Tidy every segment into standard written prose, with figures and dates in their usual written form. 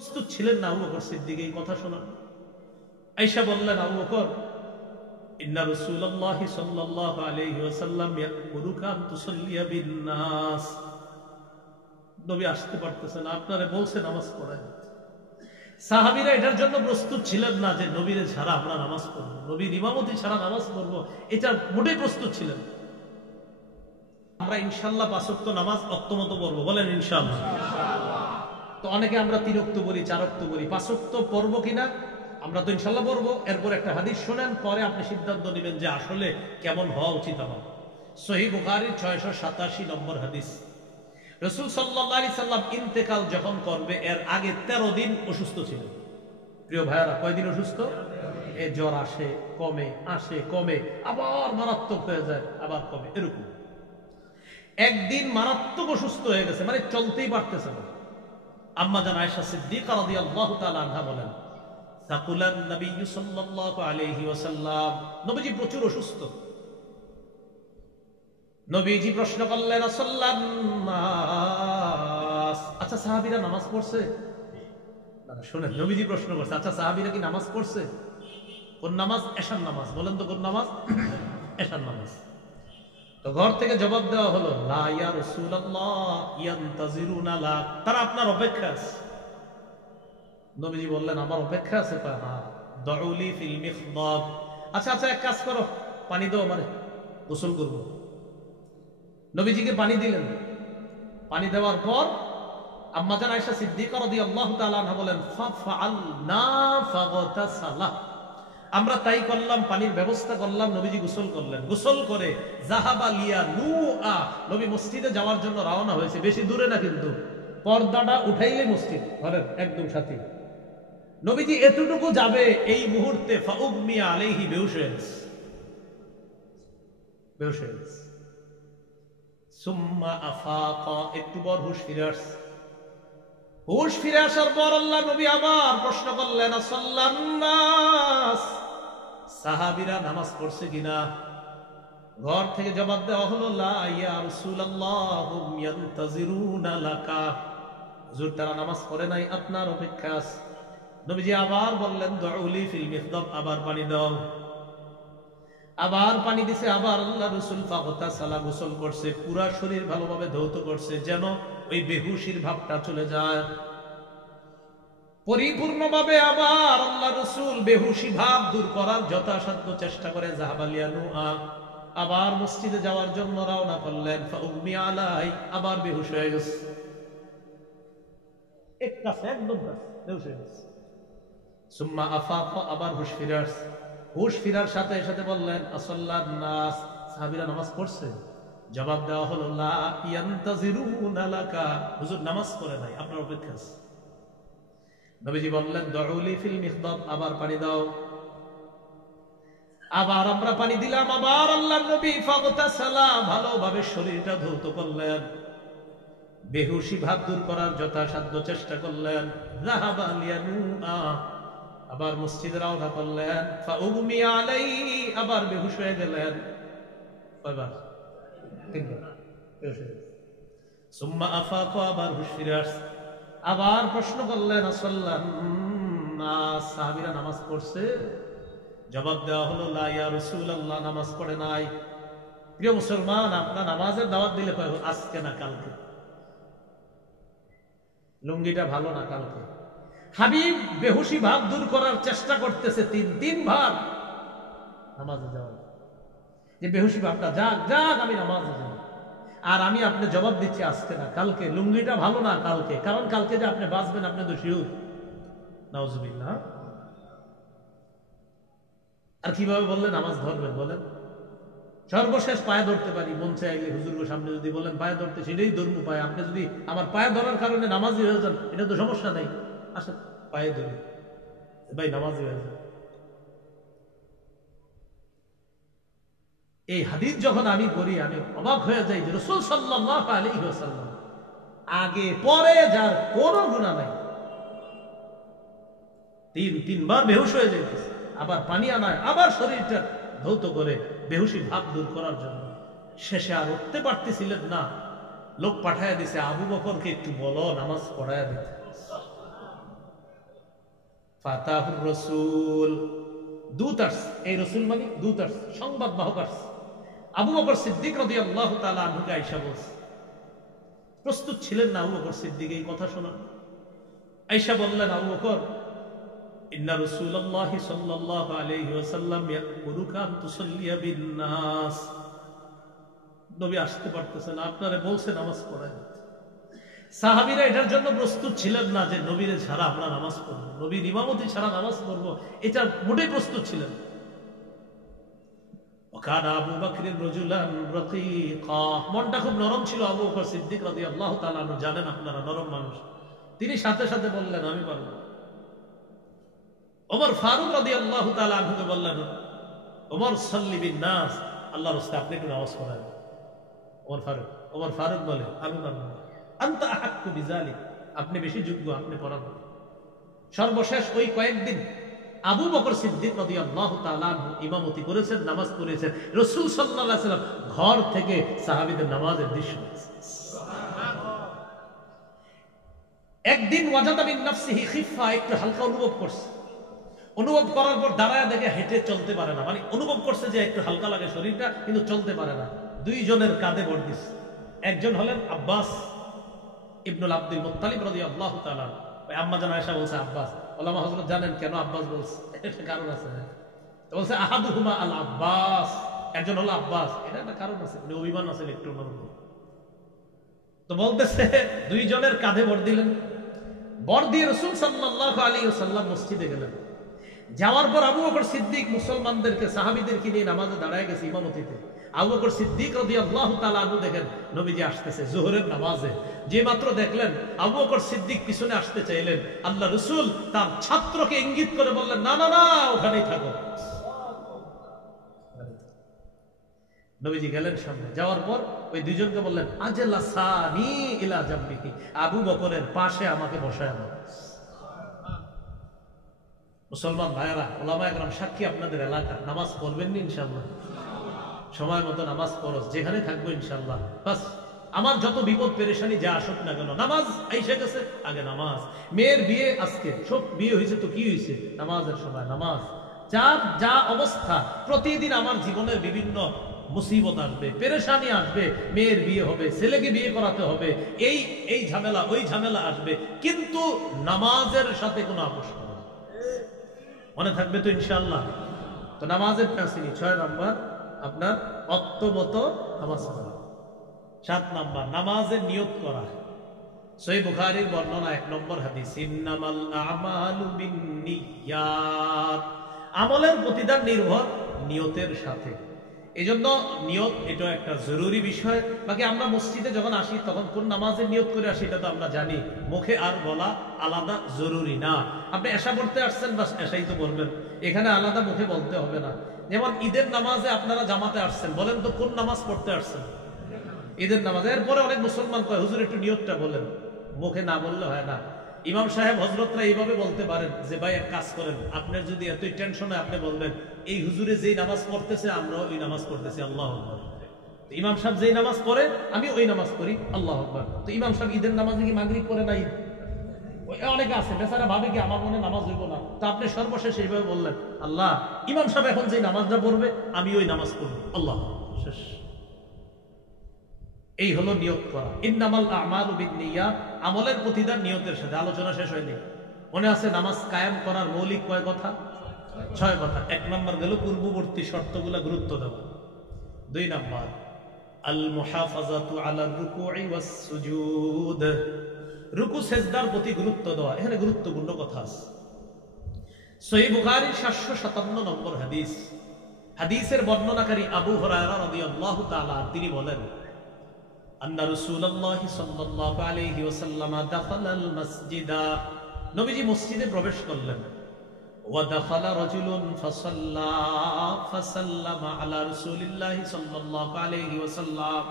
প্রস্তুত ছিলেন না আবু বকর সিদ্দিক এই কথা শোনার। আয়েশা বললেন, আবু বকর, ইন্না রাসূলুল্লাহি সাল্লাল্লাহু আলাইহি ওয়াসাল্লাম ইয়া'মুরুকা আন তুসাল্লিয়া বিন-নাস। নবী আসতে পারতেছেন, আপনারে বলছে নামাজ পড়ায়। সাহাবীরা এটার জন্য প্রস্তুত ছিলেন না যে নবীর ছাড়া আমরা নামাজ পড়ব, নবীর ইমামতি ছাড়া নামাজ পড়ব, এটা মোটেই প্রস্তুত ছিলেন। আমরা ইনশাআল্লাহ ৫ ওয়াক্ত নামাজ অক্তমত পড়ব, বলেন ইনশাআল্লাহ। তো অনেকে আমরা ৩ ওয়াক্ত পড়ি, ৪ ওয়াক্ত পড়ি, ৫ ওয়াক্ত পড়ব কিনা আমরা তো ইনশাআল্লাহ পড়বো। এরপর একটা হাদিস শোনেন, পরে আপনি সিদ্ধান্ত নেবেন যে আসলে কেমন হওয়া উচিত আমার। সহিহ বুখারীর ৬৮৭ নম্বর হাদিস। রাসূল সাল্লাল্লাহু আলাইহি সাল্লাম ইন্তেকাল যখন করবে এর আগে ১৩ দিন অসুস্থ ছিলেন। প্রিয় ভাইয়ারা, কয়দিন অসুস্থ? এ জ্বর আসে কমে, আসে কমে, আবার মারাত্মক হয়ে যায়, আবার কমে, এরকম। একদিন মারাত্মক অসুস্থ হয়ে গেছে, মানে চলতেই পারতেছে না। আম্মা জান আয়েশা সিদ্দিকা রাদিয়াল্লাহু তাআলা আনহা বলেন, সাকুলান নবী সাল্লাল্লাহু আলাইহি ওয়াসাল্লাম, নবীজি প্রচুর অসুস্থ। নবীজি প্রশ্ন করলেন, আচ্ছা সাহাবীরা নামাজ পড়ছে? শুনেন, নবীজি প্রশ্ন করছে, আচ্ছা সাহাবীরা কি নামাজ পড়ছে? কোন নামাজ? এশার নামাজ। বলেন তো কোন নামাজ? এশার নামাজ। তো ঘর থেকে জবাব দেওয়া হলো, লা ইয়া রাসূলুল্লাহ ইয়ান্তাজিরুনা লাক, তারা আপনার অপেক্ষা আছে। নবীজি বললেন, আমার অপেক্ষা আছে? হ্যাঁ। দাউলি ফিল মিখদাব, আচ্ছা আচ্ছা এক কাজ করো, পানি দাও আমারে, গোসল করব। নবীজিকে পানি দিলেন। পানি দেওয়ার পর আম্মা জান আয়েশা সিদ্দিকা রাদিয়াল্লাহু তাআলা আনহা বলেন, ফাফআলনা ফাগতাসালা, আমরা তাই করলাম, পানির ব্যবস্থা করলাম, নবীজি গোসল করলেন। গোসল করে যাহাবা লিয়া নুআ, নবী মসজিদে যাওয়ার জন্য রওনা হয়েছে। বেশি দূরে না কিন্তু, পর্দাটা উঠাইলে মসজিদ ঘরের একদম সাথে। নবীজি এতটুকু যাবে, এই মুহূর্তে ফাউগমিয়া আলাইহি, বেহুশ হয়ে গেছে, বেহুশ হয়ে গেছে। সুম্মা আফাকা, একটু পর হুশ ফিরে আসছে। হুশ ফিরে আসার পর আল্লাহ নবী আবার প্রশ্ন করলেন, আসাল্লান নাস, সাহাবীরা নামাজ পড়ছে কিনা? ঘর থেকে জবাব দেওয়া হলো, লা ইয়া রাসূলুল্লাহ হুম ইয়ান্তাজিরুনা লাকা, হুজুর তারা নামাজ পড়ে নাই, আপনার অপেক্ষা আছে। নবীজি আবার বললেন, দাউলি ফিল মিখদাব, আবার পানি দাও। আবার পানি দিছে, আবার আল্লাহ রাসূল ফাগতাসালা, গোসল করছে, পুরা শরীর ভালোভাবে ধৌত করছে, যেন ওই বেহুশির ভাবটা চলে যায় পরিপূর্ণভাবে। আবার আল্লাহ রাসূল বেহুশি ভাব দূর করার যথাসাধ্য চেষ্টা করে যাহাবালিয়া নুআ, আবার মসজিদে যাওয়ার জন্য রওনা করলেন। ফাউগমি আলাই, আবার বেহুশ হয়ে গেছে, এক কাছে একদম কাছে বেহুশ হয়ে গেছে। সুম্মা আফাকা, আবার হুশ ফিরে আসছে। হুশ ফিরার সাথে সাথে বললেন, আসাল্লান নাস, সাহাবীরা নামাজ পড়ছে? জবাব দেওয়া হলো, লা ইয়ান্তাজিরুনা লাকা, হুজুর নামাজ পড়ে নাই, আপনার অপেক্ষা আছে। নবীজি বললেন, দাউলি ফিল মিখদাব, আবার পানি দাও। আবার আমরা পানি দিলাম। আবার আল্লাহর নবী ফাগতাসালা, ভালোভাবে শরীরটা ধৌত করলেন, বেহুশি ভাব দূর করার যথাসাধ্য চেষ্টা করলেন। যাহাবা লিয়ানুআ, আবার মসজিদে রওনা করলেন। ফাউগমি আলাইহি, আবার বেহুশ হয়ে গেলেন। কয়বার? ৩ বার বেহুশ হয়ে গেলেন। সুম্মা আফাকা, আবার হুশ ফিরে আসছে। আবার প্রশ্ন করলেন, আসাল্লান নাস, সাহাবীরা নামাজ পড়ছে? জবাব দেওয়া হলো, লা ইয়া রাসূলুল্লাহ, নামাজ পড়ে নাই। প্রিয় মুসলমান, আপনার নামাজের দাওয়াত দিলে কয়, আজকে না কালকে, লুঙ্গিটা ভালো না কালকে। হাবিব বেহুশি ভাব দূর করার চেষ্টা করতেছে, ৩ বার নামাজে যাওয়া, যে বেহুশি ভাবটা যাক যাক, আমি নামাজে যাব। আর আমি আপনি জবাব দিচ্ছি, আজকে না কালকে, লুঙ্গিটা ভালো না কালকে, কারণ কালকে যে আপনি বাঁচবেন আপনি তো শিওর। নাউজুবিল্লাহ। আর কিভাবে বললে নামাজ ধরবেন বলেন? সর্বশেষ পায়ে ধরতে পারি, মন চাইলে হুজুরের সামনে যদি বলেন পায়ে ধরতে, সেটাই ধর্ম পায়। আপনি যদি আমার পায়ে ধরার কারণে নামাজি হয়ে যান, এটা তো সমস্যা নেই, আসেন পায়ে ধরি, ভাই নামাজি হয়ে যান। এই হাদিস যখন আমি পড়ি, আমি অবাক হয়ে যাই যে রাসূল সাল্লাল্লাহু আলাইহি ওয়াসাল্লাম আগে পরে যার কোনো গুনাহ নাই, ৩ বার বেহুশ হয়ে যাইতেছে, আবার পানি আনায়, আবার শরীরটা ধৌত করে বেহুশি ভাব দূর করার জন্য। শেষে আর উঠতে পারতেছিলেন না, লোক পাঠায় দিছে, আবু বকরকে একটু বলো নামাজ পড়ায় দিতে। ফাতাহুর রাসূল, দূত আসছে। এই রাসূল মানে দূত আসছে, সংবাদ বাহক আসছে। আবু বকর সিদ্দিক রাদিয়াল্লাহু তাআলা আনহুকে আয়েশা বলছে, প্রস্তুত ছিলেন না আবু বকর সিদ্দিক এই কথা শোনার। আয়েশা বললেন, আবু বকর, ইন্না রাসূলুল্লাহি সাল্লাল্লাহু আলাইহি ওয়াসাল্লাম ইয়া'মুরুকা আন তুসাল্লিয়া বিন-নাস। নবী আসতে পারতেছেন, আপনারে বলছে নামাজ পড়ায়। সাহাবীরা এটার জন্য প্রস্তুত ছিলেন না যে নবীরে ছাড়া আমরা নামাজ পড়ব, নবীর ইমামতি ছাড়া নামাজ পড়ব, এটা মোটেই প্রস্তুত ছিলেন। ওয়াকানা আবু বকর রাজুলান রাকীকা, মনটা খুব নরম ছিল আবু বকর সিদ্দিক রাদিয়াল্লাহু তাআলা আনহু, জানেন আপনারা নরম মানুষ। তিনি সাথে সাথে বললেন, আমি পারব। ওমর ফারুক রাদিয়াল্লাহু তাআলা আনহুকে বললেন, ওমর সাল্লি বিন-নাস, আল্লাহর রাস্তায় আপনি একটু নামাজ পড়ান। ওমর ফারুক বলে, আমি পারব না। আনতা আহাক্কু বিযালিক, আপনি বেশি যোগ্য, আপনি পড়ান। সর্বশেষ ওই কয়েকদিন আবু বকর সিদ্দিক রাদিয়াল্লাহু তাআলা আনহু ইমামতি করেছেন, নামাজ পড়েছেন। রাসূল সাল্লাল্লাহু আলাইহি ওয়াসাল্লাম ঘর থেকে সাহাবীদের নামাজের দৃশ্য দেখেছেন। একদিন ওয়াজাদা মিন নাফসিহি খিফা, একটু হালকা অনুভব করছে। অনুভব করার পর দাঁড়ায় দেখে হেঁটে চলতে পারে না, মানে অনুভব করছে যে একটু হালকা লাগে শরীরটা, কিন্তু চলতে পারে না। দুইজনের কাঁধে ভর দিচ্ছে। একজন হলেন আব্বাস ইবনুল আব্দুল মুত্তালিব রাদিয়াল্লাহু তাআলা। আম্মা জান আয়েশা বলছে আব্বাস। ওলামা হযরত জানেন কেন আব্বাস বলছে? এটা কারণ আছে। তো বলছে আহাদুহুমা আল আব্বাস, একজন হলো আব্বাস, এটা একটা কারণ আছে, উনি অভিমান আছে একটু নরম। তো বলতেছে দুইজনের কাঁধে ভর দিলেন। বর দিয়ে রাসূল সাল্লাল্লাহু আলাইহি ওয়াসাল্লাম মসজিদে গেলেন। যাওয়ার পর আবু বকর সিদ্দিক মুসলমানদেরকে, সাহাবীদেরকে নিয়ে নামাজে দাঁড়ায় গেছে ইমামতিতে। আবু বকর সিদ্দিক রাদিয়াল্লাহু তাআলা আনহু দেখেন নবীজি আসতেছে যোহরের নামাজে। যে মাত্র দেখলেন আবু বকর সিদ্দিক পিছনে আসতে চাইলেন, আল্লাহ রাসূল তার ছাত্রকে ইঙ্গিত করে বললেন, না না না, ওখানেই থাকো। নবীজি গেলেন সামনে। যাওয়ার পর ওই দুইজনকে বললেন, আজলাসানি ইলা জামবিহি, আবু বকরের পাশে আমাকে বসায় দাও। মুসলমান ভাইয়েরা, ওলামায়ে কেরাম সাক্ষী আপনাদের এলাকার, নামাজ পড়বেন নি ইনশাআল্লাহ? সময় মতো নামাজ পড়ো, যেখানে থাকবো ইনশাআল্লাহ। বাস আমার যত বিপদ পেরেশানি যা আসুক না কেন, নামাজ আইসা গেছে, আগে নামাজ। মেয়ের বিয়ে আজকে, সব বিয়ে হয়েছে তো কি হয়েছে, নামাজের সময় নামাজ। যা অবস্থা, প্রতিদিন আমার জীবনের বিভিন্ন মুসিবত আসবে, পেরেশানি আসবে, মেয়ের বিয়ে হবে, ছেলেকে বিয়ে করাতে হবে, এই ঝামেলা ওই ঝামেলা আসবে, কিন্তু নামাজের সাথে কোনো আপোষ হবে না। মনে থাকবে তো ইনশাআল্লাহ? তো নামাজের প্যাসিনি 6 নাম্বার আপনার অক্তমত নামাজ পড়া। 7 নাম্বার নামাজের নিয়ত করা। সহিহ বুখারীর বর্ণনা 1 নম্বর হাদিস, ইন্নামাল আমালু বিন্নিয়াত, আমলের প্রতিদান নির্ভর নিয়তের সাথে। এজন্য নিয়ত এটা একটা জরুরি বিষয়। বাকি আমরা মসজিদে যখন আসি তখন কোন নামাজের নিয়ত করে আসি এটা তো আমরা জানি, মুখে আর বলা আলাদা জরুরি না। আপনি এশা পড়তে আসছেন, বাস এশাই তো বলবেন, এখানে আলাদা মুখে বলতে হবে না। যেমন ঈদের নামাজে আপনারা জামাতে আসছেন, বলেন তো কোন নামাজ পড়তে আসছেন? ঈদের নামাজ। এরপরে অনেক মুসলমান কয়, হুজুর একটু নিয়তটা বলেন। মুখে না বললে হয় না। ইমাম সাহেব হযরতরা এইভাবে বলতে পারেন যে, ভাই এক কাজ করেন, আপনার যদি এতই টেনশন হয় আপনি বলবেন, এই হুজুরে যেই নামাজ পড়তেছে আমরাও ওই নামাজ পড়তেছি, আল্লাহু আকবার। ইমাম সাহেব যেই নামাজ পড়ে আমি ওই নামাজ পড়ি, আল্লাহু আকবার। তো ইমাম সাহেব ঈদের নামাজে কি মাগরিব পড়ে না? ঈদ অনেকে আছে বেচারা ভাবে কি আমার মনে নামাজ হইব না, তো আপনি সর্বশেষ এইভাবে বললেন, আল্লাহ ইমাম সাহেব এখন যে নামাজটা পড়বে আমি ওই নামাজ পড়ব, আল্লাহ। শেষ। এই হলো নিয়ত করা। ইন্নামাল আমালু বিন্নিয়াত, আমলের প্রতিদান নিয়তের সাথে। আলোচনা শেষ হয়নি, মনে আছে নামাজ কায়েম করার মৌলিক কয় কথা? 6 কথা। 1 নম্বর গেল পূর্ববর্তী শর্তগুলো গুরুত্ব দেওয়া। 2 নম্বর আল মুহাফাজাতু আলা রুকুই ওয়াস সুজুদ, রুকু সেজদার প্রতি গুরুত্ব দেওয়া। এখানে গুরুত্বপূর্ণ কথা আছে। সহিহ বুখারীর 757 নম্বর হাদিস, হাদিসের বর্ণনাকারী আবু হুরায়রা রাদিয়াল্লাহু তাআলা তিনি বলেন, আন্না রাসূলুল্লাহ সাল্লাল্লাহু আলাইহি ওয়াসাল্লাম দাখালাল মাসজিদা, নবীজি মসজিদে প্রবেশ করলেন। ওয়া দাখালা রাজুলুন ফাসাল্লা ফাসাল্লামা আলা রাসূলিল্লাহ সাল্লাল্লাহু আলাইহি ওয়াসাল্লাম,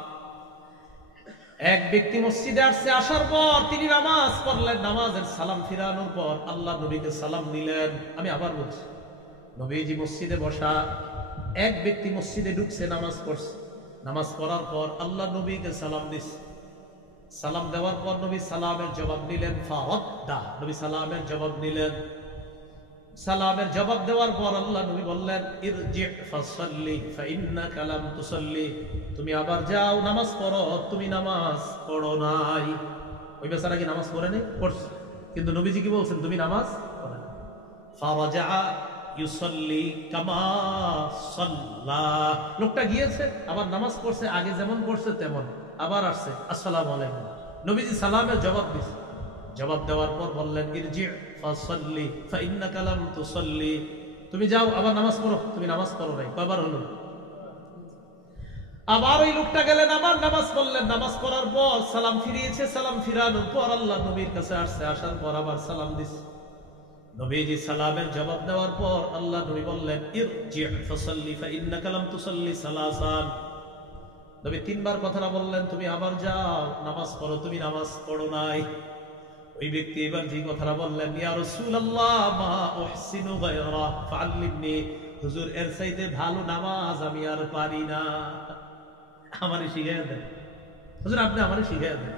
এক ব্যক্তি মসজিদে আসছে, আসার পর তিনি নামাজ পড়লেন। নামাজের সালাম ফিরানোর পর আল্লাহ নবীকে সালাম দিলেন। আমি আবার বলছি, নবীজি মসজিদে বসা, এক ব্যক্তি মসজিদে ঢুকছে, নামাজ পড়ছে। নামাজ পড়ার পর আল্লাহ নবীকে সালাম দিচ্ছে। সালাম দেওয়ার পর নবী সালামের জবাব নিলেন। ফারাদ্দা, নবী সালামের জবাব নিলেন। সালামের জবাব দেওয়ার পর আল্লাহ নবী বললেন ইরজি ফাসাল্লি ফাইন্নাকা লাম তুসাল্লি, তুমি আবার যাও নামাজ পড়ো, তুমি নামাজ পড়ো নাই। ওই বেচারা কি নামাজ পড়ে নাই? পড়ছে, কিন্তু নবীজি কি বলছেন? তুমি নামাজ পড়ো না। ফারাজা ইউসাল্লি কামা সাল্লা, লোকটা গিয়েছে আবার নামাজ পড়ছে, আগে যেমন পড়ছে তেমন, আবার আসছে আসসালামু আলাইকুম। নবীজি সালামের জবাব দিয়েছে, জবাব দেওয়ার পর বললেন ইরজি ফাসাল্লি ফাইন্নাকা লাম তুসাল্লি, তুমি যাও আবার নামাজ পড়ো, তুমি নামাজ পড়ো নাই। কয়বার হলো? আবার ওই লোকটা গেলেন, আবার নামাজ পড়লেন, নামাজ পড়ার পর সালাম ফিরিয়েছে, সালাম ফিরানোর পর আল্লাহ নবীর কাছে আসছে, আসার পর আবার সালাম দিচ্ছে। নবীজি সালামের জবাব দেওয়ার পর আল্লাহ নবী বললেন ইরজি ফাসাল্লি ফাইন্নাকা লাম তুসাল্লি সালাসান, নবী তিনবার কথাটা বললেন, তুমি আবার যাও নামাজ পড়ো, তুমি নামাজ পড়ো নাই। ওই ব্যক্তি এবার যে কথাটা বললেন, ইয়া রাসূলুল্লাহ মা উহসিনু গায়রা ফাআল্লিমনি, হুজুর এর চাইতে ভালো নামাজ আমি আর পারি না, আমারে শিখিয়ে দেন হুজুর, আপনি আমারে শিখিয়ে দেন।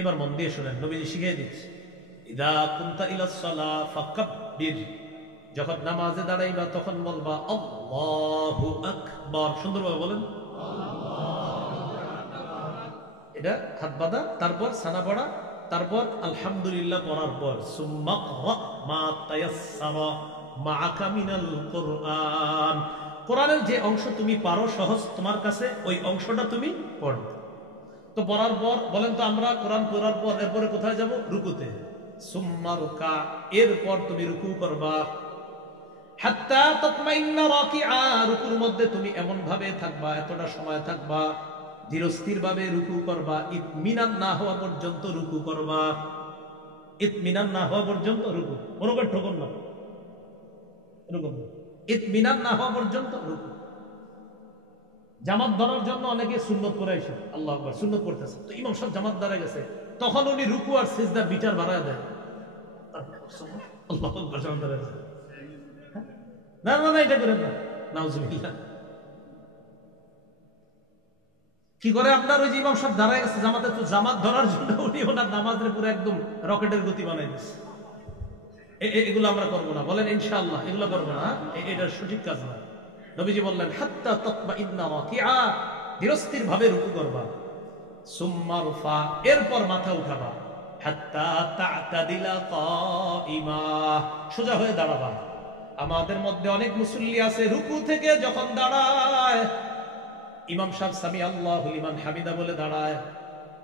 এবার মন দিয়ে শুনেন, নবীজি শিখিয়ে দিচ্ছে, ইদা কুনতা ইলাস সালাহ ফাকাব্বির, যখন নামাজে দাঁড়াইবা তখন বলবা আল্লাহু আকবার, সুন্দরভাবে বলেন এটা হাত বাঁধা, তারপর সানা পড়া, তারপর আলহামদুলিল্লাহ পড়ার পর সুম্মা ক্রা মা তায়াসসারা মাআকা মিনাল কুরআন, কোরআনের যে অংশ তুমি পারো সহজ তোমার কাছে, ওই অংশটা তুমি পড়ো। তো পড়ার পর বলেন তো, আমরা কোরআন পড়ার পর এরপরে কোথায় যাব? রুকুতে। সুম্মা রুকা, এরপর তুমি রুকু করবা। হাত্তা তাতমাইন্না রাকিআ, রুকুর মধ্যে তুমি এমন ভাবে থাকবা, এতটা সময় থাকবা, ধীরস্থির ভাবে রুকু করবা, ইতমিনান না হওয়া পর্যন্ত রুকু করবা, ইতমিনান না হওয়া পর্যন্ত রুকু, ওরকম ঠকন না, এরকম ইতমিনান না হওয়া পর্যন্ত রুকু। জামাত ধরার জন্য অনেকে সুন্নত করে এসে আল্লাহু আকবার সুন্নত করতেছে, তো ইমাম সাহেব জামাত দাঁড়ায় গেছে, তখন উনি রুকু আর সিজদার বিচার বাড়ায় দেয়, আল্লাহু আকবার জামাত দাঁড়ায় গেছে, না না না এটা করেন না, নাউজুবিল্লাহ। কি করে আপনার ওই যে ইমাম সাহেব দাঁড়ায় গেছে জামাতে, তো জামাত ধরার জন্য উনি ওনার নামাজের পুরো একদম রকেটের গতি বানাই দিচ্ছে। এগুলো আমরা করবো না, বলেন ইনশাআল্লাহ এগুলো করবো না, এটা সঠিক কাজ না। নবীজি বললেন হাত্তা তাতমাইন্না রাকিআ, ধীরস্থির ভাবে রুকু করবা। সুম্মা রুফা, এরপর মাথা উঠাবা। হাত্তা তা'তাদিলা কাইমা, সোজা হয়ে দাঁড়াবা। আমাদের মধ্যে অনেক মুসল্লি আছে রুকু থেকে যখন দাঁড়ায়, ইমাম সাহেব সামি আল্লাহু লিমান হামিদা বলে দাঁড়ায়,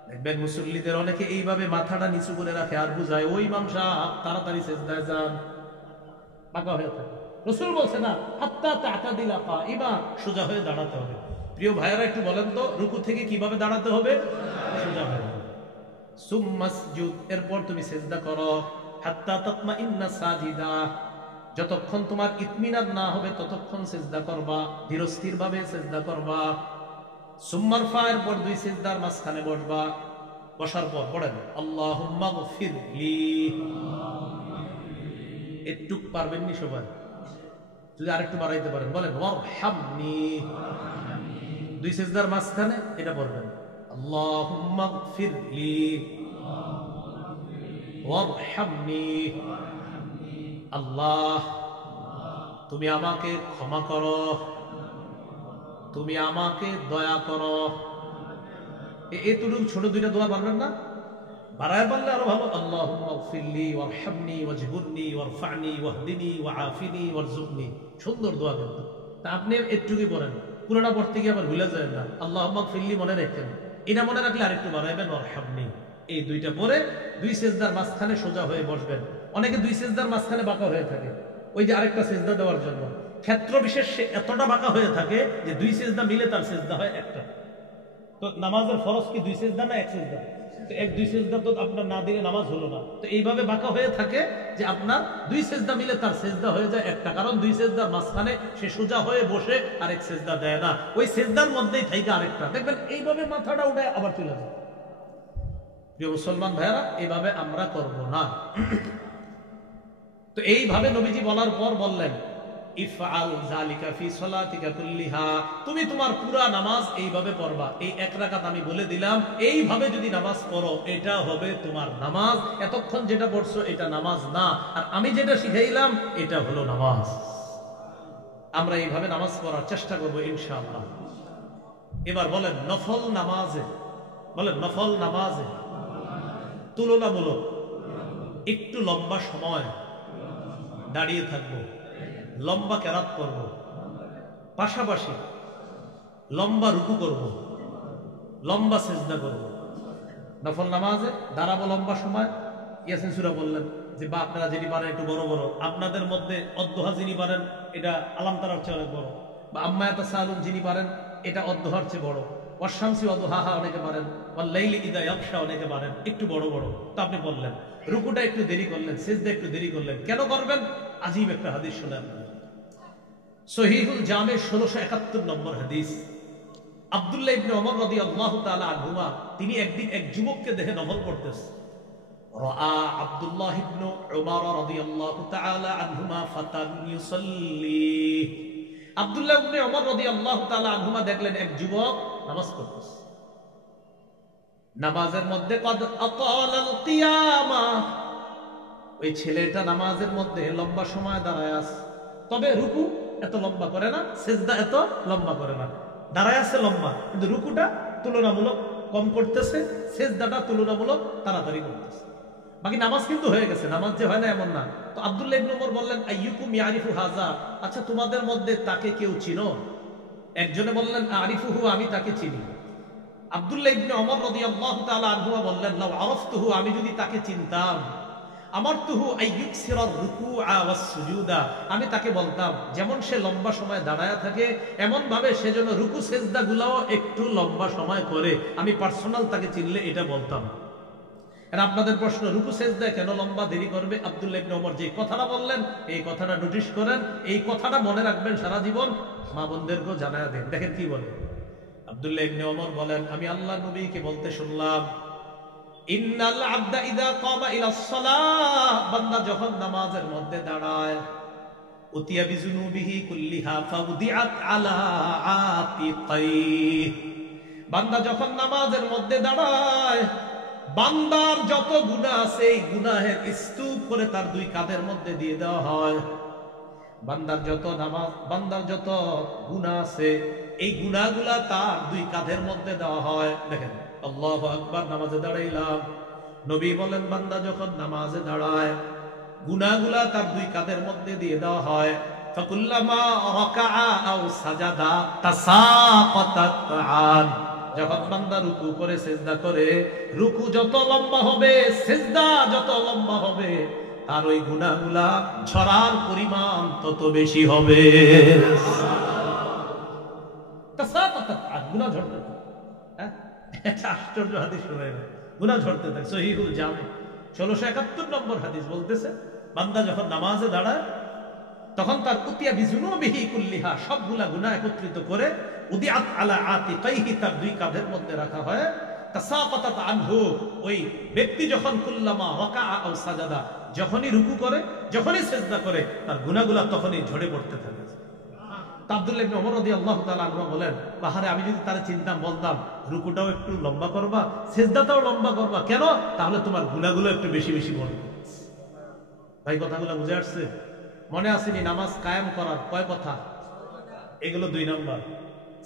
দেখবেন মুসল্লিদের অনেকে এইভাবে মাথাটা নিচু করে রাখে আর বুঝায় ওই ইমাম সাহেব তাড়াতাড়ি সিজদায় যান, পাকা হয়ে থাকে। রাসূল বলছে না, হাত্তা তা'তাদিলা কাইমা, সোজা হয়ে দাঁড়াতে হবে। প্রিয় ভাইয়েরা একটু বলেন তো, রুকু থেকে কিভাবে দাঁড়াতে হবে? সোজা হয়ে। সুম্মাসজুদ, এরপর তুমি সিজদা করো। হাত্তা তাতমাইন্না সাজিদা, যতক্ষণ তোমার ইতমিনান না হবে ততক্ষণ সিজদা করবা, ধীরস্থির ভাবে সিজদা করবা। সুম্মারফা, এরপর দুই সিজদার মাঝখানে বসবা, বসার পর পড়েন আল্লাহুম্মা গফিরলি, একটু পারবেননি সবাই? যদি আরেকটু বাড়াইতে পারেন বলেন ওয়ারহামনি, দুই সিজদার মাঝখানে এটা পড়বেন আল্লাহুম্মা গফিরলি ওয়ারহামনি, আল্লাহ তুমি আমাকে ক্ষমা করো, তুমি আমাকে দয়া করো। এতটুকু ছোট দুইটা দোয়া পারবেন না? বাড়ায় পারলে আরো ভালো। আল্লাহুম্মা গফিরলি ওয়ারহামনি ওয়াজবুরনি ওয়ারফা'নি ওয়াহদিনি ওয়াআফিনি ওয়ারযুকনি, সুন্দর দোয়া কিন্তু। তা আপনি একটুকুই পড়েন, পুরোটা পড়তে গিয়ে আবার ভুলে যায় না। আল্লাহুম্মা গফিরলি মনে রাখেন, এটা মনে রাখলে আরেকটু বাড়াইবেন ওয়ারহামনি। এই দুইটা পরে দুই সিজদার মাঝখানে সোজা হয়ে বসবেন। অনেকে দুই সিজদার মাঝখানে বাঁকা হয়ে থাকে, ওই যে আরেকটা সিজদা দেওয়ার জন্য ক্ষেত্র বিশেষ সে এতটা বাঁকা হয়ে থাকে যে দুই সিজদা মিলে তার সিজদা হয় একটা। তো নামাজের ফরজ কি দুই সিজদা না এক সিজদা? তো এক দুই সিজদা তো আপনার না দিলে নামাজ হলো না। তো এইভাবে বাঁকা হয়ে থাকে যে আপনার দুই সিজদা মিলে তার সিজদা হয়ে যায় একটা, কারণ দুই সিজদার মাঝখানে সে সোজা হয়ে বসে আরেক সিজদা দেয় না, ওই সিজদার মধ্যেই থাকে আরেকটা। দেখবেন এইভাবে মাথাটা উঠে আবার চলে যায়। প্রিয় মুসলমান ভাইরা, এইভাবে আমরা করব না। তো এইভাবে নবীজি বলার পর বললেন ইফআল যালিকা ফি সালাতিকা কুল্লিহা, তুমি তোমার পুরা নামাজ এইভাবে পড়বা। এই এক রাকাত আমি বলে দিলাম, এইভাবে যদি নামাজ পড়ো এটা হবে তোমার নামাজ। এতক্ষণ যেটা পড়ছো এটা নামাজ না, আর আমি যেটা শিখাইলাম এটা হলো নামাজ। আমরা এইভাবে নামাজ পড়ার চেষ্টা করবো ইনশাআল্লাহ। এবার বলেন নফল নামাজে, বলেন নফল নামাজে তুলনামূলক একটু লম্বা সময় দাঁড়িয়ে থাকবো, লম্বা কেরাত করব, পাশাপাশি লম্বা রুকু করব, লম্বা সিজদা করব। নফল নামাজে দাঁড়াবো লম্বা সময়, ইয়াসিন সূরা বললেন যে বা আপনারা যিনি পারেন একটু বড় বড়, আপনাদের মধ্যে অদ্দোহা যিনি পারেন এটা আলাম তারার চেয়ে অনেক বড়, বা আম্মা ইয়াতাসাআলুন যিনি পারেন এটা অদ্দোহার চেয়ে বড়, ওয়াশ-শামসি ওয়াদুহাহা অনেকে পারেন, ওয়াল লাইলি ইযা ইয়াগশা অনেকে পারেন, একটু বড় বড়। তো আপনি বললেন রুকুটা একটু দেরি করলেন, সিজদা একটু দেরি করলেন, কেন করবেন? আজীব একটা হাদিস শুনেন, সহিহুল জামে 1671 নম্বর হাদিস। আব্দুল্লাহ ইবনে ওমর রাদিয়াল্লাহু তাআলা আনহুমা তিনি একদিন এক যুবককে দেখে নফল পড়তেছে। রাআ আব্দুল্লাহ ইবনে ওমর রাদিয়াল্লাহু তাআলা আনহুমা ফাতান ইউসাল্লি, আব্দুল্লাহ ইবনে ওমর রাদিয়াল্লাহু তাআলা আনহুমা দেখলেন এক যুবক নামাজ পড়তেছে। নামাজের মধ্যে কদ আতালাল কিয়ামা, ওই ছেলেটা নামাজের মধ্যে লম্বা সময় দাঁড়ায় আছে, তবে রুকু এত লম্বা করে না, সিজদা এত লম্বা করে না। দাঁড়ায় আছে লম্বা, কিন্তু রুকুটা তুলনামূলক কম করতেছে, সিজদাটা তুলনামূলক তাড়াতাড়ি করতেছে। বাকি নামাজ কিন্তু হয়ে গেছে, নামাজ যে হয় না এমন না। তো আব্দুল্লাহ ইবনে ওমর বললেন আইয়ুকুম ইয়ারিফু হাযা, আচ্ছা তোমাদের মধ্যে তাকে কেউ চিনো? একজনে বললেন আরিফুহু, আমি তাকে চিনি। আব্দুল্লাহ ইবনে ওমর রাদিয়াল্লাহু তাআলা আনহু বললেন লাউ আরাফতুহু, আমি যদি তাকে চিনতাম, আমারতুহু আইয়ুকসিরার রুকুআ ওয়াস সুজুদা, আমি তাকে বলতাম যেমন সে লম্বা সময় দাঁড়ায়া থাকে এমন ভাবে সে যেন রুকু সিজদাগুলোও একটু লম্বা সময় করে। আমি পার্সোনাল তাকে চিনলে এটা বলতাম। আর আপনাদের প্রশ্ন, রুকু সিজদা কেন লম্বা দেরি করবে? আব্দুল্লাহ ইবনে ওমর যে কথাটা বললেন এই কথাটা নোটিশ করেন, এই কথাটা মনে রাখবেন সারা জীবন, মা বোনদেরকেও জানায়া দেন। দেখেন কি বলে আব্দুল্লাহ ইবনে ওমর বলেন, আমি আল্লাহর নবীকে বলতে শুনলাম ইন্নাল আবদা ইযা কামা ইলাস সালাহ, বান্দা যখন নামাজের মধ্যে দাঁড়ায়, উতিয়া বিজুনুবিহি কুল্লিহা ফাউদিআত আলা আতিকাই, বান্দা যখন নামাজের মধ্যে দাঁড়ায় বান্দার যত গুনাহ আছে এই গুনাহের স্তূপ করে তার দুই কাঁধের মধ্যে দিয়ে দেওয়া হয়। বান্দার যত গুনাহ আছে এই গুনাহগুলা তার দুই কাঁধের মধ্যে দেওয়া হয়। দেখেন আল্লাহু আকবার, নামাজে দাঁড়াইলাম, নবী বলেন বান্দা যখন নামাজে দাঁড়ায় গুনাহগুলা তার দুই কাঁধের মধ্যে দিয়ে দেওয়া হয়। ফাকুল্লামা রাকাআ আও সাজাদা তাসাকাতাত আন, যখন বান্দা রুকু করে সিজদা করে, রুকু যত লম্বা হবে সিজদা যত লম্বা হবে তার ওই গুনাহগুলা ঝরার পরিমাণ তত বেশি হবে। তাসাকাতাত আন, গুনাহ ঝরতে থাকে। হ্যাঁ, এটা আশ্চর্য হাদিস শুনেন, গুনাহ ঝরতে থাকে। সহিহুল জামে 1671 নম্বর হাদিস বলতেছে বান্দা যখন নামাজে দাঁড়ায় তখন তার উতিয়া বিজুনুবিহি কুল্লিহা, সবগুলা গুনাহ একত্রিত করে উদিআত আলা আতিকাইহি, তার দুই কাঁধের মধ্যে রাখা হয়। তাসাকাতাত আনহু, ওই ব্যক্তি যখন কুল্লামা রাকাআ আও সাজাদা, যখনই রুকু করে যখনই সিজদা করে তার গুনাহগুলা তখনই ঝরে পড়তে থাকে। আব্দুল্লাহ ইবনে ওমর রাদিয়াল্লাহু তাআলা আনহু বলেন, বাহারে আমি যদি তারে চিনতাম বলতাম রুকুটাও একটু লম্বা করবা, সিজদাটাও লম্বা করবা, কেন? তাহলে তোমার গুনাহগুলো একটু বেশি বেশি পড়বে। ভাই কথাগুলো বুঝে আসছে? মনে আসেনি? নামাজ কায়েম করার কয় কথা? এগুলো 2 নাম্বার,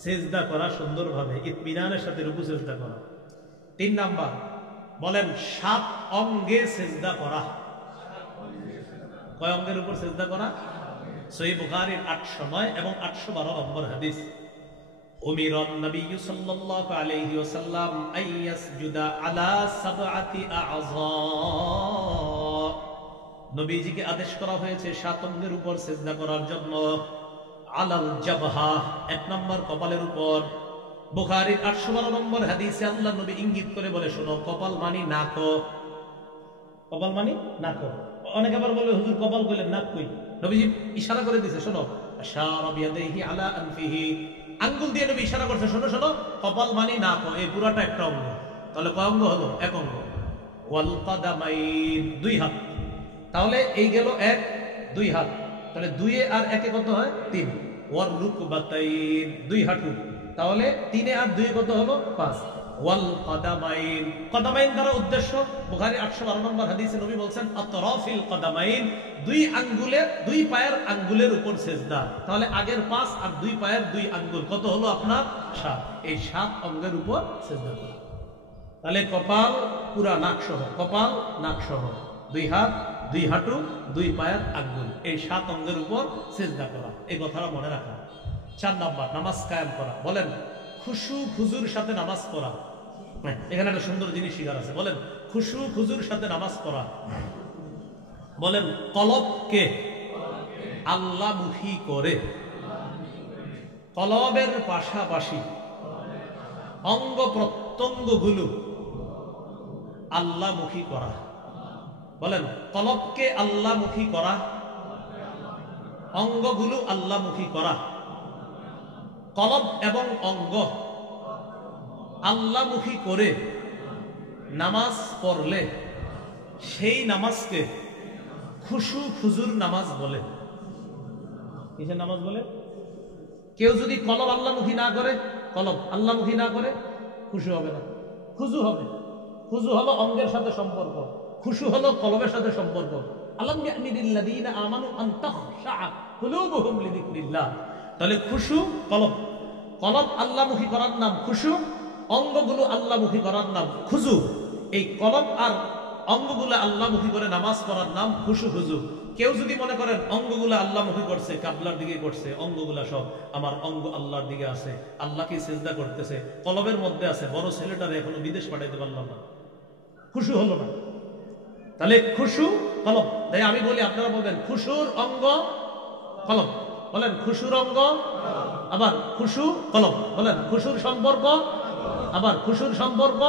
সিজদা করা সুন্দরভাবে ইতমিনানের সাথে রুকু সিজদা করা। 3 নাম্বার বলেন 7 অঙ্গে সিজদা করা। কয় অঙ্গের উপর সিজদা করা? সহিহ বুখারীর 809 এবং 812 নম্বর হাদিস। উমিরান নবী সাল্লাল্লাহু আলাইহি ওয়াসাল্লাম আইয়াসজুদা আলা সাবআতি আযা, নবীজিকে আদেশ করা হয়েছে 7 অঙ্গের উপর সিজদা করার জন্য। আলাল জাবহা, 1 নম্বর কপালের উপর। বুখারীর 812 নম্বর হাদিসে আল্লাহ নবী ইঙ্গিত করে বলে, শোনো কপাল মানি নাক, কপাল মানি নাক। অনেকে আবার বলে হুজুর কপাল কইলেন নাক কই? নবীজি ইশারা করে দিয়েছে, শোনো আশারা বিয়াদিহি আলা আনফিহি, আঙ্গুল দিয়ে নবী ইশারা করছে, শোনো শোনো কপাল মানি নাক, এই পুরাটা একটা অঙ্গ। তাহলে কয় অঙ্গ হলো? 1 অঙ্গ। ওয়াল কাদামাইন, 2 হাত। তাহলে এই গেল 1, 2 হাত। তাহলে 2 আর 1 কত হয় 3। ওয়ার রুকবাতাইন 2 হাঁটু, তাহলে 3 আর 2 কত হলো 5। ওয়াল কদামাইন, কদামাইন দ্বারা উদ্দেশ্য বুখারী 812 নম্বর হাদিসে নবী বলেন আতরাফিল কদামাইন, 2 আঙ্গুলের 2 পায়ের আঙ্গুলের উপর সিজদা। তাহলে আগের 5 আর 2 পায়ের 2 আঙ্গুল কত হলো আপনার 7। এই 7 অঙ্গের উপর সিজদা করা। তাহলে কপাল পুরা নাক সহ, কপাল নাক সহ, 2 হাত 2 হাঁটু 2 পায়ের আঙ্গুল, এই 7 অঙ্গের উপর সিজদা করা। এই কথাটা মনে রাখা। 4 নাম্বার নামাজ কায়েম করা। বলেন খুশু খুজুর সাথে নামাজ পড়া। এখানে একটা সুন্দর জিনিস শিখার আছে। বলেন খুশু খুজুর সাথে নামাজ পড়া। বলেন কলবকে আল্লাহমুখী করে, কলবের পাশাপাশি অঙ্গ প্রত্যঙ্গগুলো আল্লাহমুখী করা। বলেন কলবকে আল্লাহমুখী করা, অঙ্গগুলো আল্লাহমুখী করা। কলব এবং অঙ্গ আল্লাহমুখী করে নামাজ পড়লে সেই নামাজকে খুশু খুজুর নামাজ বলে। কিসের নামাজ বলে? কেউ যদি কলব আল্লাহমুখী না করে, কলব আল্লাহমুখী না করে, খুশু হবে না, খুজু হবে। খুজু হলো অঙ্গের সাথে সম্পর্ক, খুশু হলো কলবের সাথে সম্পর্ক। আলাম ইয়ানিলিল্লাযীনা আমানু আন তাখশা কুলুবুহুম লিযিকরিল্লাহ। তাহলে খুশু কলব, কলব আল্লাহমুখী করার নাম খুশু, অঙ্গগুলো আল্লাহমুখী করার নাম খুজু। এই কলব আর অঙ্গগুলো আল্লাহমুখী করে নামাজ পড়ার নাম খুশু খুজু। কেউ যদি মনে করেন অঙ্গগুলো আল্লাহমুখী করছে, কাবলার দিকে করছে, অঙ্গগুলা সব আমার অঙ্গ আল্লাহর দিকে আছে, আল্লাহকে সিজদা করতেছে, কলবের মধ্যে আছে, বড় ছেলেটারে এখনো বিদেশ পাঠাইতে পারলাম না, খুশু হলো না। তাহলে খুশু কলব। তাই আমি বলি, আপনারা বলবেন খুশুর অঙ্গ কলব। বলেন খুশুর অঙ্গ, আবার খুশু কলব। বলেন খুশুর সম্পর্ক, আবার খুশুর সম্পর্ক,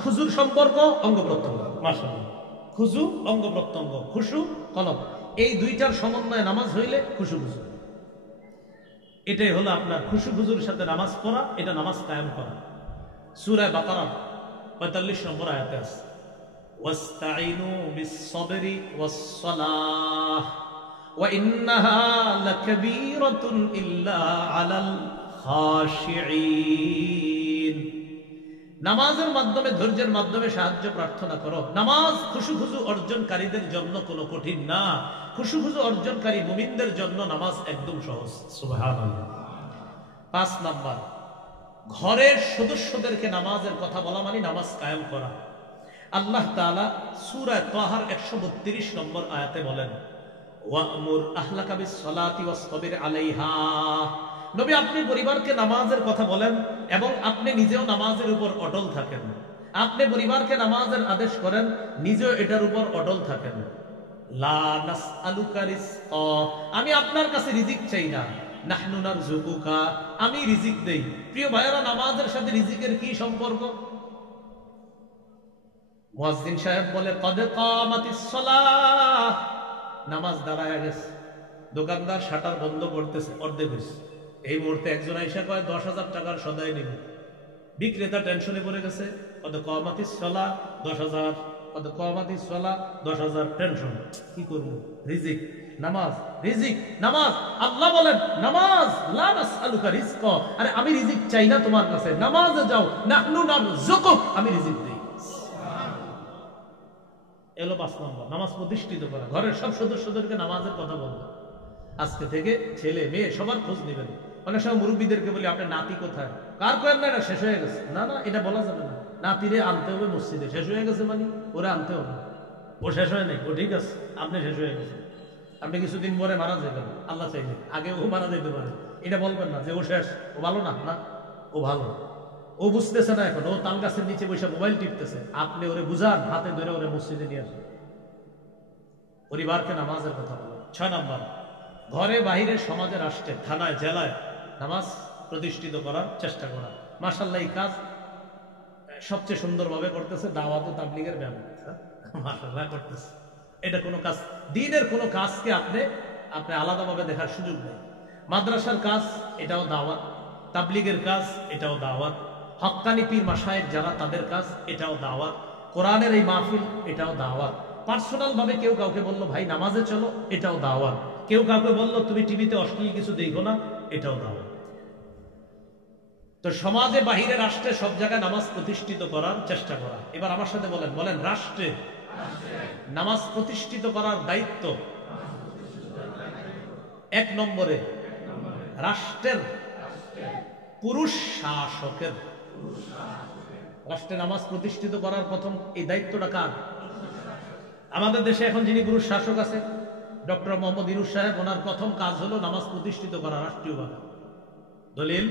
খুজুর সম্পর্ক অঙ্গ প্রত্যঙ্গ। মাশাআল্লাহ, খুজু অঙ্গ প্রত্যঙ্গ, খুশু কলব, এই দুইটার সমন্বয়ে নামাজ হইলে খুশু খুজু। এটাই হলো আপনার খুশু খুজুর সাথে নামাজ পড়া, এটা নামাজ কায়েম করা। সূরা বাকারা 45 নম্বর আয়াতে আছে ওয়াস্তাইনু বিস-সাবরি ওয়াস-সালাহ ওয়া ইন্নাহা লাকাবীরাতুন ইল্লা আলাল খাশিঈন। নামাজের মাধ্যমে, ধৈর্যের মাধ্যমে সাহায্য প্রার্থনা করো। নামাজ খুশু খুজু অর্জনকারীদের জন্য কোনো কঠিন না, খুশু খুজু অর্জনকারী মুমিনদের জন্য নামাজ একদম সহজ। সুবহানাল্লাহ। 5 নাম্বার, ঘরের সদস্যদেরকে নামাজের কথা বলা মানে নামাজ কায়েম করা। আল্লাহ তাআলা সূরা তাহার 132 নম্বর আয়াতে বলেন ওয়া'মুর আহলাকা বিস-সালাতি ওয়াসতাবির আলাইহা। নবী, আপনি পরিবারকে নামাজের কথা বলেন এবং আপনি নিজেও নামাজের উপর অটল থাকেন। আপনি পরিবারকে নামাজের আদেশ করেন, নিজেও এটার উপর অটল থাকেন। লা নাসআলুকা রিজকা, আমি আপনার কাছে রিজিক চাই না। নাহনু নারযুকুকা, আমি রিজিক দেই। প্রিয় ভাইয়েরা, নামাজের সাথে রিজিকের কি সম্পর্ক? মুয়াজ্জিন সাহেব বলে কদ কামাতিস সালাহ, নামাজ দাঁড়ায় গেছে। দোকানদার শাটার বন্ধ করতেছে, অর্ধেক হয়েছে। এই মুহূর্তে একজন আইসা কয় 10,000 টাকার সদাই নিবে। বিক্রেতা টেনশনে পড়ে গেছে, কত কামাতিস সালাহ 10,000, কত কামাতিস সালাহ 10,000, টেনশন। কি করব? রিজিক, নামাজ, রিজিক, নামাজ। আল্লাহ বলেন নামাজ, লা নাসআলুকা রিজকা, আরে আমি রিজিক চাই না তোমার কাছে, নামাজে যাও। নাহনু নারযুকুক, আমি রিজিক দেই। এলো 5 নম্বর, নামাজ প্রতিষ্ঠিত করা। ঘরের সব সদস্যদেরকে নামাজের কথা বলবেন। আজকে থেকে ছেলে মেয়ে সবার খোঁজ নেবেন। অনেক সময় মুরব্বীদেরকে বলি আপনার নাতি কোথায়, কার কয়েন না এটা শেষ হয়ে গেছে। না না, এটা বলা যাবে না। নাতিরে আনতে হবে মসজিদে, শেষ হয়ে গেছে মানে ওরে আনতে হবে। ও শেষ হয় নাই, ও ঠিক আছে, আপনি শেষ হয়ে গেছে। আপনি কিছুদিন পরে মারা যাবেন, আল্লাহ চাইলে আগে ও মারা যেতে পারে। এটা বলবেন না যে ও শেষ, ও ভালো না, না ও ভালো। ও বুঝতেছে না এখন, ও তাল গাছের নিচে বসে মোবাইল টিপতেছে। আপনি ওরে বুঝান, হাতে ধরে ওরে মসজিদে নিয়ে আসেন। পরিবারকে নামাজের কথা বলো। 6 নম্বর, ঘরে বাহিরে, সমাজে, রাষ্ট্রে, থানায়, জেলায় নামাজ প্রতিষ্ঠিত করার চেষ্টা করা। মাশাআল্লাহ, এই কাজ সবচেয়ে সুন্দরভাবে করতেছে দাওয়াত ও তাবলীগের ব্যায়াম। মাশাআল্লাহ করতেছে। এটা কোনো কাজ, দ্বীনের কোনো কাজকে আপনি আলাদাভাবে দেখার সুযোগ নেই। মাদ্রাসার কাজ, এটাও দাওয়াত। তাবলীগের কাজ, এটাও দাওয়াত। হক্কানি পীর মাশায়েখ যারা, তাদের কাজ, এটাও দাওয়াত। কোরআনের এই মাহফিল, এটাও দাওয়াত। পার্সোনাল ভাবে কেউ কাউকে বললো ভাই নামাজে চলো, এটাও দাওয়াত। কেউ কাউকে বললো তুমি টিভিতে অশ্লীল কিছু দেখো না, এটাও দাওয়াত। তো সমাজে, বাহিরে, রাষ্ট্রে সব জায়গায় নামাজ প্রতিষ্ঠিত করার চেষ্টা করা। এবার আমার সাথে বলেন, বলেন রাষ্ট্রে নামাজ প্রতিষ্ঠিত করার দায়িত্ব এক নম্বরে রাষ্ট্রের পুরুষ শাসকের। রাষ্ট্রে নামাজ প্রতিষ্ঠিত করার প্রথম এই দায়িত্বটা কার? আমাদের দেশে এখন যিনি পুরুষ শাসক আছে ডক্টর মোহাম্মদ ইউনূস সাহেব, ওনার প্রথম কাজ হলো নামাজ প্রতিষ্ঠিত করা রাষ্ট্রীয়ভাবে। দলিল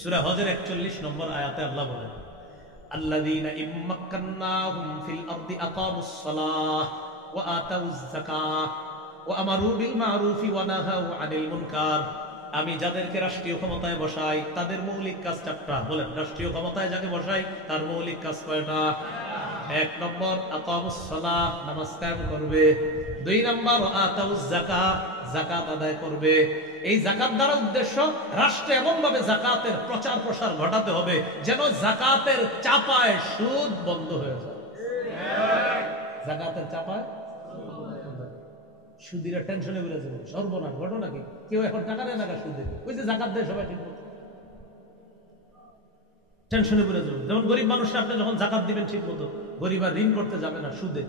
সূরা হজের 41 নম্বর আয়াতে আল্লাহ বলেন, আল্লাযীনা ইম্মাক্কান্নাহুম ফিল আরদি আকামুস সালাহ ওয়া আতাউয যাকাহ ওয়া আমারু বিল মা'রুফি ওয়া নাহাউ আনিল মুনকার। আমি যাদেরকে রাষ্ট্রীয় ক্ষমতায় বসাই তাদের মৌলিক কাজ চারটা। বলেন, রাষ্ট্রীয় ক্ষমতায় যাকে বসাই তার মৌলিক কাজ কয়টা? এক নম্বর আকামুস সালাহ, নামাজ কায়েম করবে। দুই নম্বর আতাউয যাকাহ, যাকাত আদায় করবে। এই যাকাত দ্বারা উদ্দেশ্য রাষ্ট্রে এমন ভাবে যাকাতের প্রচার প্রসার ঘটাতে হবে যেন যাকাতের চাপায় সুদ বন্ধ হয়ে যায়। যাকাতের চাপায় সুদীরা টেনশনে বেড়ে যাবে, সর্বনাশ। ঘটনা কি? কেউ এখন টাকা নেয় না সুদে, ওই যে যাকাত দেয় সবাই ঠিক মতো, টেনশনে বেড়ে যাবে। যেমন গরিব মানুষকে আপনি যখন যাকাত দিবেন ঠিক মতো, গরিব আর ঋণ করতে যাবে না সুদে,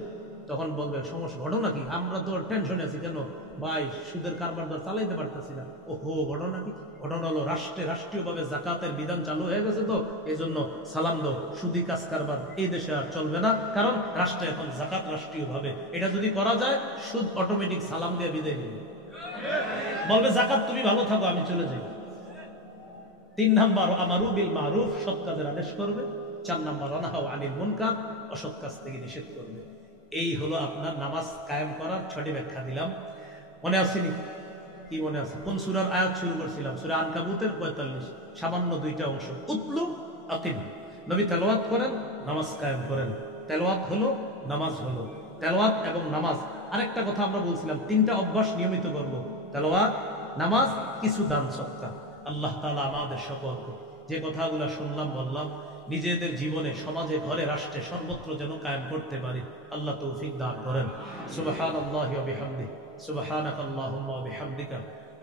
তখন বলবে সমস্যা। ঘটনা কি? আমরা তো টেনশনে আছি। কেন ভাই? সুদের কারবার চালাইতে পারতেছি না। ওহো, ঘটনা কি? ঘটনা হলো রাষ্ট্রীয়ভাবে যাকাতের বিধান চালু হয়ে গেছে, তো এই জন্য সালাম দাও, সুদি কাজ কারবার এই দেশে আর চলবে না, কারণ রাষ্ট্রে এখন যাকাত রাষ্ট্রীয়ভাবে। এটা যদি করা যায় সুদ অটোমেটিক সালাম দিয়ে বিদায় নেবে, বলবে যাকাত তুমি ভালো থাকো, আমি চলে যাই। তিন নাম্বার আমারু বিল মারুফ, সৎ কাজের আদেশ করবে। চার নাম্বার অনাহাউ আনিল মুনকার, অসৎ কাজ থেকে নিষেধ করবে। এই হলো আপনার নামাজ কায়েম করার 6টি ব্যাখ্যা দিলাম। মনে আসেনি? কি মনে আছে? কোন সূরার আয়াত শুরু করছিলাম? সূরা আনকাবুতের 45, সামান্য 2টা অংশ। উতলু আকিম, নবী তেলাওয়াত করেন, নামাজ কায়েম করেন। তেলাওয়াত হলো, নামাজ হলো। তেলাওয়াত এবং নামাজ। আরেকটা কথা আমরা বলছিলাম, 3টা অভ্যাস নিয়মিত করব। তেলাওয়াত, নামাজ, কিছু দান সদকা। আল্লাহ তাআলা আমাদের সকলকে যে কথাগুলো শুনলাম বললাম নিজেদের জীবনে, সমাজে, ঘরে, রাষ্ট্রে, সর্বত্র যেন কায়েম করতে পারি। আল্লাহ তৌফিক দান করেন। সুবহানাল্লাহি ওয়া বিহামদিহি, সুবহানাকাল্লাহুম্মা ওয়া বিহামদিকা,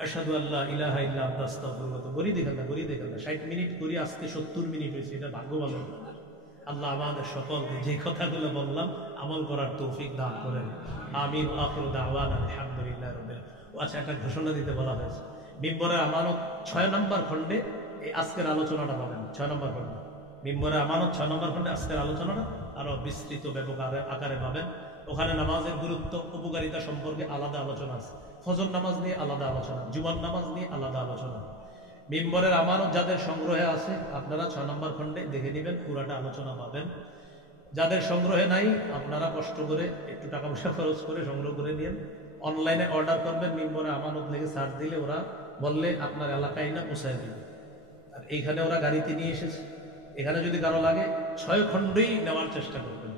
আশহাদু আল্লা ইলাহা ইল্লা আনতা আস্তাগফিরুকা। গড়ি দেখেন না, 60 মিনিট করি, আজকে 70 মিনিট হয়েছে। এটা ভাগ্য ভালো। আল্লাহ আমাদের সকলকে যে কথাগুলো বললাম আমল করার তৌফিক দান করেন। আমিন। আখিরু দাওয়ানা আলহামদুলিল্লাহি রাব্বিল আলামিন। আচ্ছা, একটা ঘোষণা দিতে বলা হয়েছে। মিম্বরের আমানত 6 নম্বর খণ্ডে এই আজকের আলোচনাটা পাবেন। 6 নম্বর খণ্ডে মিম্বরের আমানত 6 নম্বর খণ্ডে আজকের আলোচনাটা আরো বিস্তৃত ব্যাপক আকারে পাবেন। ওখানে নামাজের গুরুত্ব, উপকারিতা সম্পর্কে আলাদা আলোচনা আছে। ফজর নামাজ নিয়ে আলাদা আলোচনা, জুমার নামাজ নিয়ে আলাদা আলোচনা। মিম্বরের আমানত যাদের সংগ্রহে আছে আপনারা 6 নম্বর খণ্ডে দেখে নেবেন, পুরাটা আলোচনা পাবেন। যাদের সংগ্রহে নাই আপনারা কষ্ট করে একটু টাকা পয়সা খরচ করে সংগ্রহ করে নিন। অনলাইনে অর্ডার করবেন, মিম্বরে আমানত লিখে সার্চ দিলে ওরা বললে আপনার এলাকায় না পৌঁছায় দিবে। আর এইখানে ওরা গাড়িতে নিয়ে এসেছে। এখানে যদি কারো লাগে 6 খণ্ডই নেওয়ার চেষ্টা করবেন।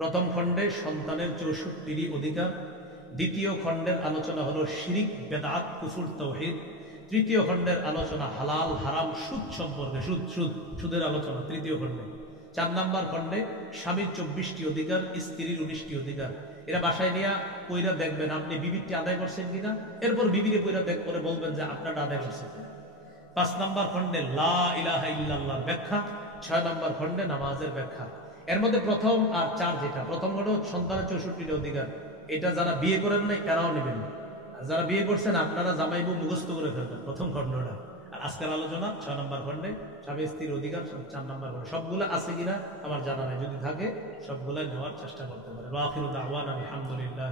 প্রথম খণ্ডে সন্তানের 64টি অধিকার, দ্বিতীয় খণ্ডের আলোচনা হলো শিরিক, বেদাত, কুফর, তাওহীদ। তৃতীয় খণ্ডের আলোচনা হালাল হারাম, সুদ সম্পর্কে, সুদের আলোচনা তৃতীয় খণ্ডে। 4 নম্বর খণ্ডে স্বামীর 24টি অধিকার, স্ত্রীর 19টি অধিকার। এরা বাসায় নিয়ে কইরা দেখবেন আপনি বিবিরটি আদায় করছেন কিনা, এরপর বিবিরে কইরা দেখ করে বলবেন যে আপনারটা আদায় করছেন। 5 নম্বর খণ্ডে লা ইলাহা ইল্লাল্লাহর ব্যাখ্যা। 6 নম্বর খণ্ডে নামাজের ব্যাখ্যা। এর মধ্যে প্রথম আর 4 যেটা, প্রথম হলো সন্তানের 64টি অধিকার। এটা যারা বিয়ে করেন নাই এরাও নেবেন, আর যারা বিয়ে করছেন আপনারা জামাইবু মুখস্থ করে ফেলবেন প্রথম খণ্ডটা। আর আজকের আলোচনা 6 নম্বর খণ্ডে স্বামী স্ত্রীর অধিকার 4 নম্বর খণ্ডে। সবগুলো আছে কিনা আমার জানা নাই, যদি থাকে সবগুলো নেওয়ার চেষ্টা করতে পারে। আখিরু দাওয়ানা আলহামদুলিল্লাহ।